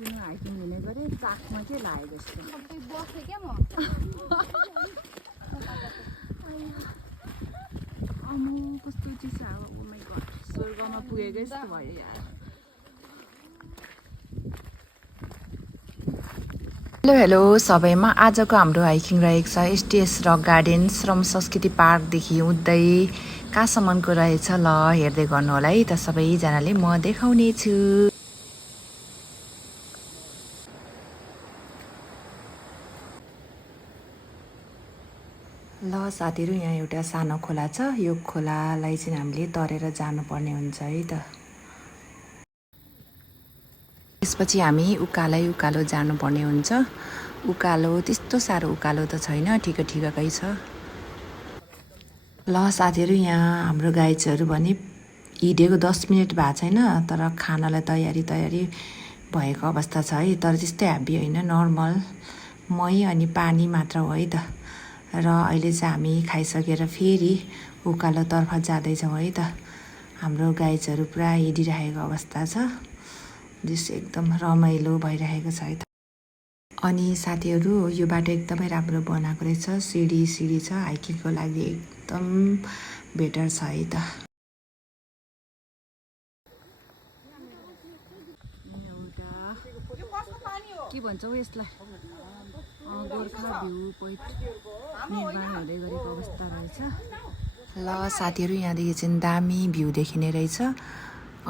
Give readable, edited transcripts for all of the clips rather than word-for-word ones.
पुग्नु हाइकिङ हुने गरे चाकमा के लाग्यो जस्तो बसेँ क्या म अमो कस्तो चिसो हो ओ माइ गड स्वर्गमा पुगेकै जस्तो भयो यार हेलो सबैमा आजको हाम्रो हाइकिङ रहेको छ एसटीएस रक गार्डन श्रम संस्कृति पार्कदेखि उठ्दै कहाँसम्मको रहेछ ल हेर्दै गर्नु होला है त सबैजनाले म देखाउने छु ल साथीहरु यहाँ एउटा सानो खोला छ यो खोलालाई चाहिँ हामीले तरेर जानुपर्ने हुन्छ है त त्यसपछि हामी उकालो जानुपर्ने हुन्छ उकालो त्यस्तो साह्रो उकालो त छैन ठिकै छ ल साथीहरु यहाँ हाम्रो गाइड्सहरु भने हिँडेको 10 मिनेट भएको छैन तर खानालाई तयारी भएको अवस्था छ है तर त्यस्तै हेभी हैन नर्मल मही अनि पानी मात्र हो है त र अहिले चाहिँ हामी खाइसकेर फेरि उकालो तर्फ जाँदै छौं है त हाम्रो गाइड्सहरु पुरा हिँडिरहेको अवस्था छ दृश्य एकदम रमाइलो भइरहेको छ है त अनि साथीहरु यो बाटो एकदमै राम्रो बनाएको रहेछ सिडी छ हाइकिङको लागि एकदम बेटर छ है त के भन्छौ यसलाई गोर्खा भ्यू पोइन्ट निर्माण हुँदै गरेको अवस्था रहेछ ल साथीहरु यहाँदेखि चाहिँ दामी भ्यू देखिने रहेछ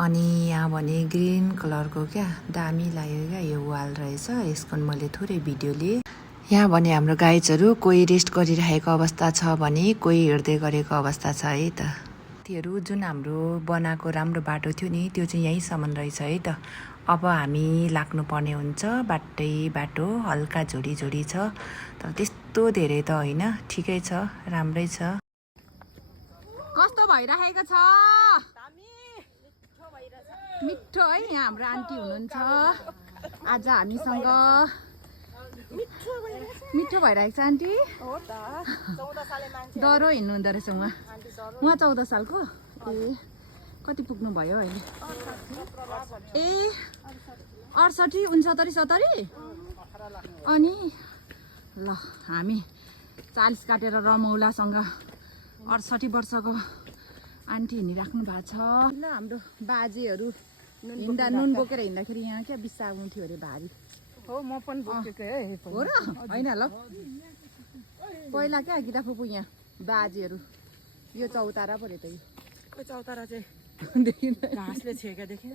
अनि यहाँ भने ग्रीन कलरको क्या दामी लाग्यो क्या यो वाल रहेछ यसको मैले थोरै भिडियो लिए यहाँ भने हाम्रो गाइड्सहरु कोही रेस्ट गरिरहेको अवस्था छ भने कोही हिँड्दै गरेको अवस्था छ है त तीहरु जुन हाम्रो बनाएको राम्रो बाटो थियो नि त्यो चाहिँ यहीसम्म रहेछ है त अब हामी लाग्नु पर्ने हुन्छ बाटो हल्का झोडी छ तर त्यस्तो धेरै त हैन ठिकै छ राम्रै छ कस्तो भइरहेको छ मिठो है यहाँ हाम्रो आन्टी हुनुहुन्छ आज हामीसँग मिठो भइरहेको छ आन्टी हो त 14 साले मान्छे डरो हिँड्नु हुँदो रहेछ उहाँ 14 सालको ए कति पुग्नु भयो अहिले ए 68 69 70 अनि ल हामी 40 काटेर रमौलासँग 68 वर्षको आन्टी हिँडिराख्नु भएको छ ल हाम्रो बाजेहरू हिँड्दा नुन बोकेर हिँड्दाखेरि यहाँ क्या बिसाउन्थ्यो अरे भारी हो म पनि बोकेको है हो र हैन ल पहिला क्या गिरा फुपू यहाँ बाजेहरू यो चौतारा पऱ्यो त यो चौतारा चाहिँ देखिन घाँसले छेका देखिन